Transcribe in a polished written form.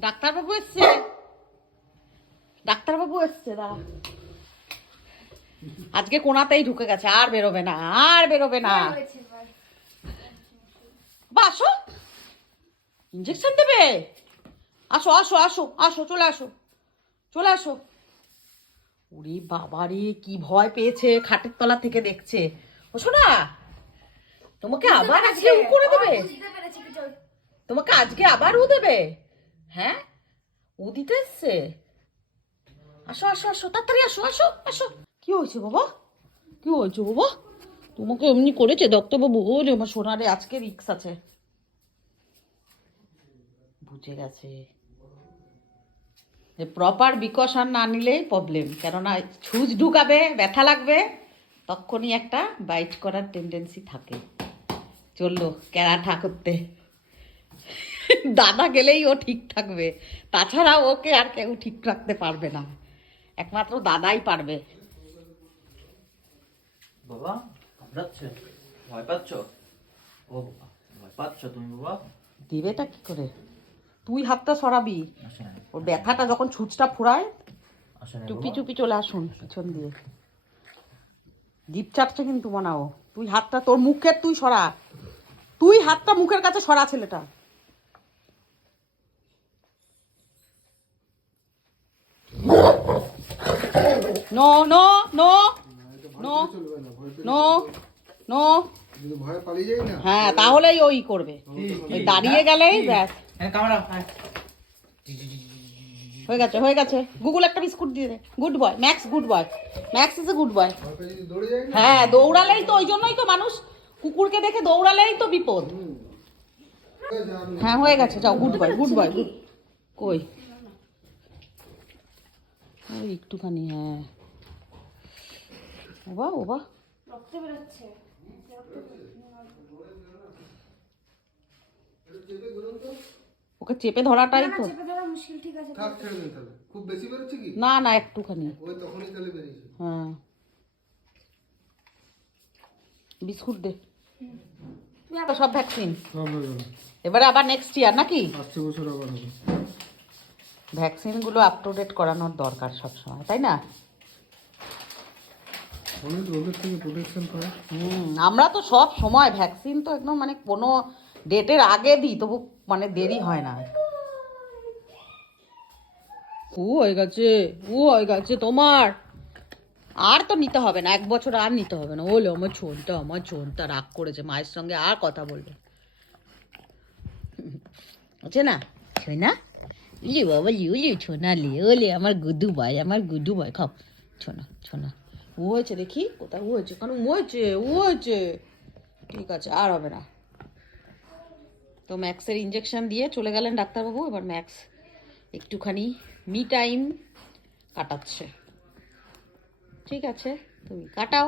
ডাক্তারবাবু এসছে, ডাক্তারবাবু এসছে। দাঁড়া, আজকে কোনাতেই ঢুকে গেছে, আর বেরোবে না, আর বেরোবে না। আসো, ইঞ্জেকশন দেবে। আসো আসো আসো আসো, চলে আসো, চলে আসো। ওরে বাবারে, কি ভয় পেয়েছে, খাটের তলা থেকে দেখছে। ও শোনা, তোমাকে আবার আজকে উ করে দেবে, তোমাকে আজকে আবার উ দেবে। হ্যাঁ, উ দিতে এসছে। আসো আসো আসো, তাড়াতাড়ি আসো আসো আসো। কি হয়েছে বাবা, কি হয়েছে বাবা? তোমাকে এমনি করেছে ডাক্তারবাবু? ও রে আমার সোনারে, আজকে রিক্স আছে। বুঝে গেছে, প্রপার বিকশন না নিলেই প্রবলেম। কেননা ছুঁচ ঢুকাবে, ব্যথা লাগবে, তখনই একটা বাইট করার টেন্ডেন্সি থাকে। চললো ক্যারাঠা করতে। দাদা গেলেই ও ঠিক থাকবে, তাছাড়া ওকে আর কেউ ঠিক রাখতে পারবে না, একমাত্র দাদাই পারবে। বাবা ঘাবড়াচ্ছে, ভয় পাচ্ছ? ও বাবা, ভয় পাচ্ছ তুমি বাবা? দিবেটা কি করে? তুই হাতটা সরাবি, আসে না, ওর ব্যথাটা যখন ছুঁচটা ফুরায়। আসে না চুপি বাবা। চুপি চলে আসুন পিছন দিয়ে। জিপ চাটছে কিন্তু মনাও। তুই হাতটা তোর মুখের তুই সরা, তুই হাতটা মুখের কাছে সরা ছেলেটা। No no no no no no. ভয় পালিয়ে যায় না। হ্যাঁ, তাহলেই ওই করবে, ওই দাঁড়িয়ে গেলেই ব্যাস। হ্যাঁ কামড়াও, হ্যাঁ। হয়ে গেছে হয়ে গেছে। গুগল একটা বিস্কুট দিয়ে দে। Good boy Max, good boy Max is a good boy. ভয় পেয়ে যদি দৌড়ে যায় না। হ্যাঁ, দৌড়ালেই তো, ওই জন্যই তো মানুষ কুকুরকে দেখে দৌড়ালেই তো বিপদ। হ্যাঁ হয়ে গেছে, যাও, গুড বয় গুড বয়। কই ওই একটুখানি, হ্যাঁ। ওবা ওবা, রক্ত বেরোচ্ছে। ওকে চেপে ধরাটাই তো। চেপে ধরা মুশকিল, ঠিক আছে। থাক, ছেড়ে দিন তাহলে। খুব বেশি বেরোচ্ছে কি? না না, একটুখানি। ওই তখনই তাহলে বেরিয়েছে। হ্যাঁ, বিস্কুট দে। সব ভ্যাকসিন সব হয়ে গেল। এবারে আবার নেক্সট ইয়ার নাকি? আসছে বছর আবার হবে। ভ্যাকসিনগুলো আপ টু ডেট করানোর দরকার সবসময়, তাই না? অনেক রোগের থেকে প্রোটেকশন পায়। আমরা তো সব সময় ভ্যাকসিন তো একদম মানে কোনো ডেটের আগে দিই, তবু মানে দেরি হয় না। ও হয়ে গেছে, ও হয়ে গেছে তোমার। আর তো নিতে হবে না, 1 বছর আর নিতে হবে না। ওলে আমার ছোনটা রাগ করেছে, মায়ের সঙ্গে আর কথা বলবে আছে না? ছোনা লি বাবা, লিউ ছোনা লি, ওলে আমার গুডু ভাই, আমার গুডু ভাই, খাও ছোনা ছোনা। ও হয়েছে দেখি কোথায় ও হয়েছে, কারণ ও হয়েছে, ও হয়েছে। ঠিক আছে, আর হবে না। তো ম্যাক্সের ইঞ্জেকশন দিয়ে চলে গেলেন ডাক্তারবাবু। এবার ম্যাক্স একটুখানি মি টাইম কাটাচ্ছে। ঠিক আছে, তুমি কাটাও।